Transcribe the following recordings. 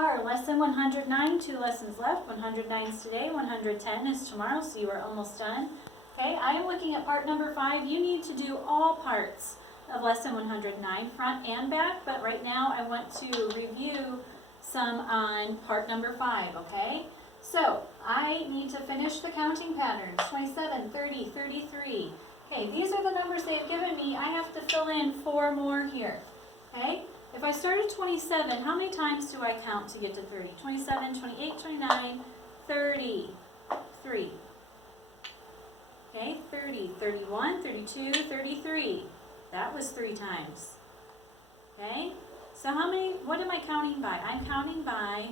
are lesson 109, 2 lessons left. 109 is today, 110 is tomorrow, so you are almost done. Okay, I am looking at part number 5. You need to do all parts of lesson 109, front and back, but right now I want to review some on part number 5, okay? So, I need to finish the counting patterns, 27, 30, 33. Okay, these are the numbers they've given me. I have to fill in 4 more here, okay? If I start at 27, how many times do I count to get to 30? 27, 28, 29, 33. Okay, 30, 31, 32, 33. That was 3 times. Okay, so what am I counting by? I'm counting by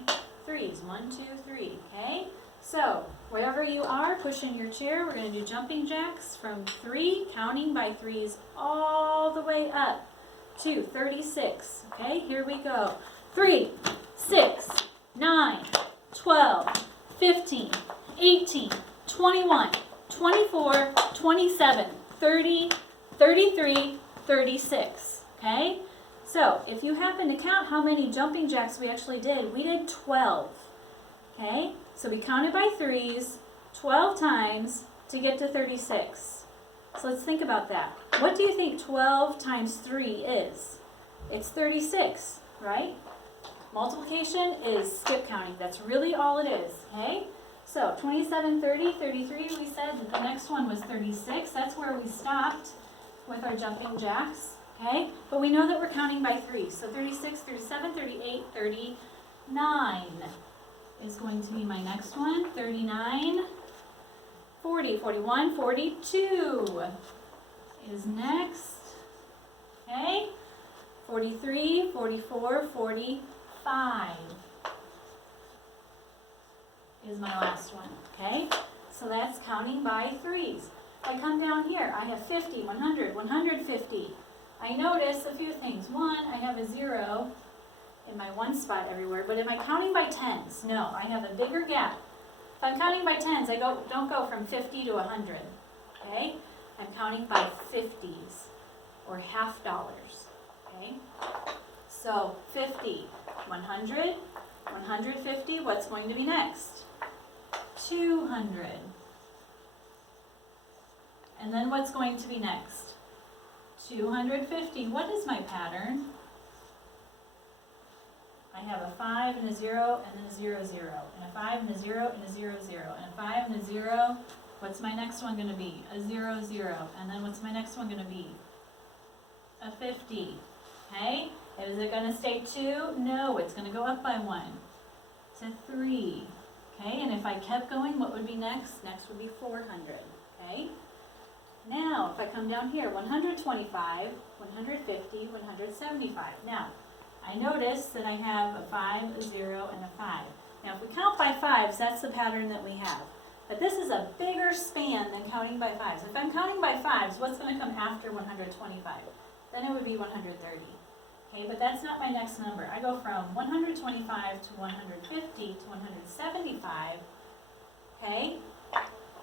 3s. 1, 2, 3. Okay, so wherever you are, push in your chair. We're going to do jumping jacks from 3, counting by 3s all the way up to 36. Okay, here we go. 3, 6, 9, 12, 15, 18, 21, 24, 27, 30, 33, 36. Okay? So, if you happen to count how many jumping jacks we actually did, we did 12. Okay? So we counted by 3s 12 times to get to 36. So let's think about that. What do you think 12 times 3 is? It's 36, right? Multiplication is skip counting. That's really all it is, okay? So 27, 30, 33, we said that the next one was 36. That's where we stopped with our jumping jacks, okay? But we know that we're counting by 3. So 36, 37, 38, 39 is going to be my next one. 39, 40, 41, 42 is next, okay? 43, 44, 45 is my last one, okay? So that's counting by 3s. If I come down here, I have 50, 100, 150. I notice a few things. One, I have a 0 in my 1 spot everywhere, but am I counting by 10s? No, I have a bigger gap. If I'm counting by 10s, I don't go from 50 to 100, okay? I'm counting by 50s, or half dollars, okay? So 50, 100, 150, what's going to be next? 200. And then what's going to be next? 250. What is my pattern? I have a 5 and a 0 and then a 0, 0. And a 5 and a 0 and a 0, 0. And a 5 and a 0. What's my next one going to be? A 0, 0. And then what's my next one going to be? A 50. Okay? Is it going to stay 2? No, it's going to go up by 1 to 3. Okay? And if I kept going, what would be next? Next would be 400. Okay? Now, if I come down here, 125, 150, 175. Now, I notice that I have a 5, a 0, and a 5. Now, if we count by 5s, that's the pattern that we have. But this is a bigger span than counting by 5s. If I'm counting by 5s, what's going to come after 125? Then it would be 130. Okay, but that's not my next number. I go from 125 to 150 to 175. Okay?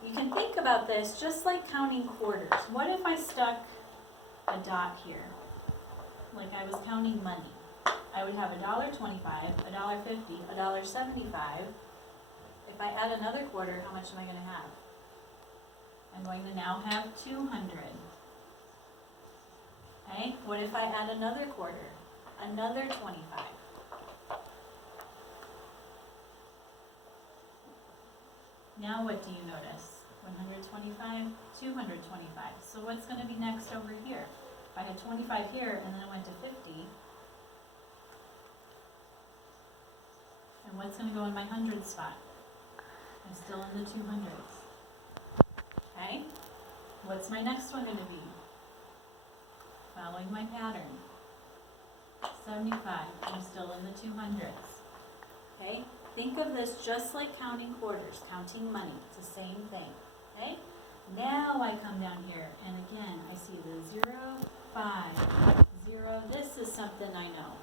You can think about this just like counting quarters. What if I stuck a dot here? Like I was counting money. I would have $1.25, $1.50, $1.75. If I add another quarter, how much am I going to have? I'm going to now have 200. Okay, what if I add another quarter? Another 25. Now what do you notice? 125, 225. So what's going to be next over here? If I had 25 here and then I went to 50, and what's going to go in my 100 spot? I'm still in the 200s. Okay? What's my next one going to be? Following my pattern. 75. I'm still in the 200s. Okay? Think of this just like counting quarters, counting money. It's the same thing. Okay? Now I come down here, and again, I see the 0, 5, 0. This is something I know.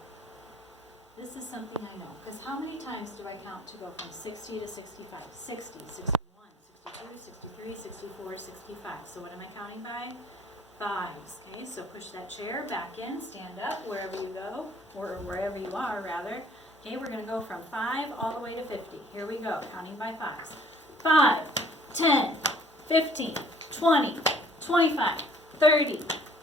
This is something I know. Because how many times do I count to go from 60 to 65? 60, 61, 62, 63, 64, 65. So what am I counting by? 5s. Okay, so push that chair back in, stand up wherever you go, or wherever you are rather. Okay, we're gonna go from 5 all the way to 50. Here we go, counting by 5s. 5, 10, 15, 20, 25, 30,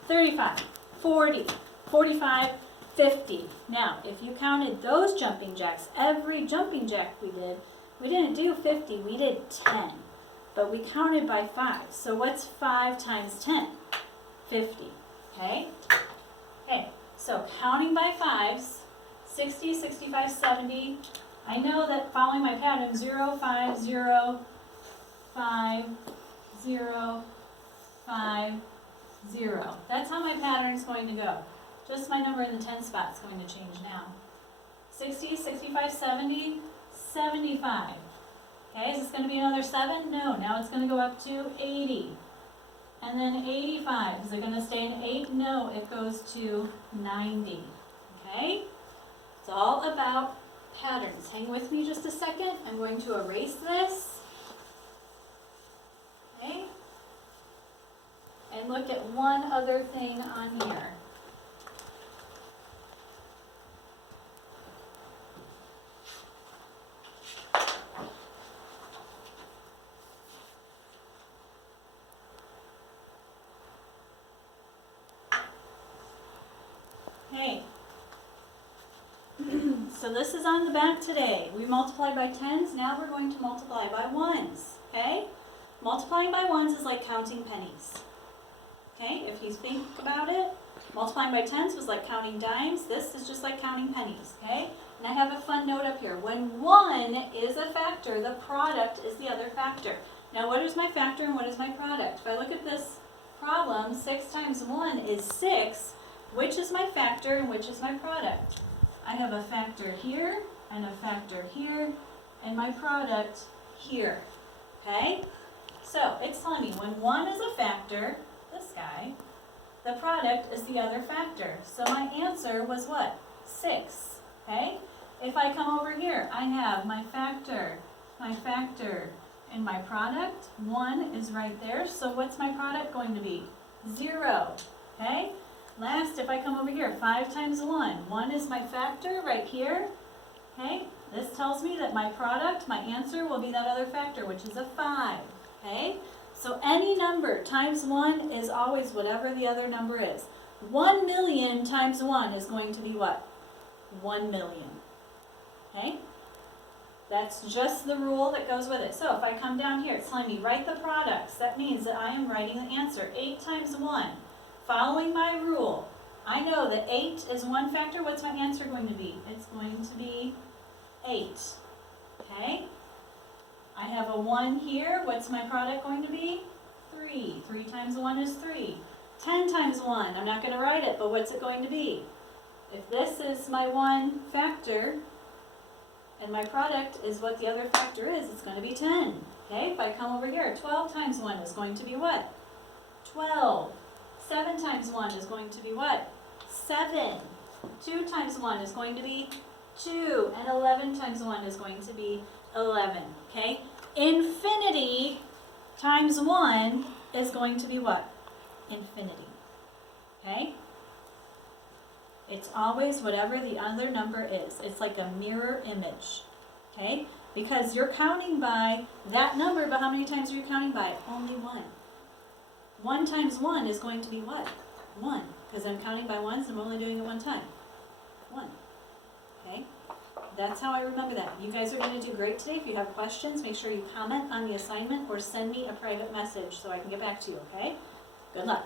35, 40, 45, 50. Now, if you counted those jumping jacks, every jumping jack we didn't do 50, we did 10. But we counted by 5. So what's 5 times 10? 50. Okay? Okay, so counting by 5s, 60, 65, 70. I know that following my pattern, 0, 5, 0, 5, 0, 5, 0. That's how my pattern is going to go. Just my number in the 10 spot is going to change now. 60, 65, 70, 75. Okay, is this going to be another 7? No, now it's going to go up to 80. And then 85. Is it going to stay in 8? No, it goes to 90. Okay? It's all about patterns. Hang with me just a second. I'm going to erase this. Okay? And look at one other thing on here. Okay. So this is on the back today. We multiplied by 10s, now we're going to multiply by 1s, okay? Multiplying by 1s is like counting pennies, okay? If you think about it, multiplying by 10s was like counting dimes. This is just like counting pennies, okay? And I have a fun note up here. When 1 is a factor, the product is the other factor. Now what is my factor and what is my product? If I look at this problem, 6 times 1 is 6. Which is my factor and which is my product? I have a factor here and a factor here and my product here, okay? So it's telling me when 1 is a factor, this guy, the product is the other factor. So my answer was what? 6, okay? If I come over here, I have my factor, and my product. 1 is right there, so what's my product going to be? 0, okay? Last, if I come over here, 5 times 1. 1 is my factor right here. Okay, this tells me that my product, my answer, will be that other factor, which is a 5. Okay, so any number times 1 is always whatever the other number is. 1 million times 1 is going to be what? 1 million. Okay, that's just the rule that goes with it. So if I come down here, it's telling me write the products. That means that I am writing the answer. 8 times 1. Following my rule, I know that 8 is one factor. What's my answer going to be? It's going to be 8. Okay? I have a 1 here. What's my product going to be? 3. 3 times 1 is 3. 10 times 1, I'm not going to write it, but what's it going to be? If this is my one factor, and my product is what the other factor is, it's going to be 10. Okay? If I come over here, 12 times 1 is going to be what? 12. 7 times 1 is going to be what? 7. 2 times 1 is going to be 2. And 11 times 1 is going to be 11. Okay? Infinity times 1 is going to be what? Infinity. Okay? It's always whatever the other number is. It's like a mirror image. Okay? Because you're counting by that number, but how many times are you counting by? Only 1. 1 times 1 is going to be what? 1. Because I'm counting by 1s, I'm only doing it one time. 1. Okay? That's how I remember that. You guys are going to do great today. If you have questions, make sure you comment on the assignment or send me a private message so I can get back to you, okay? Good luck.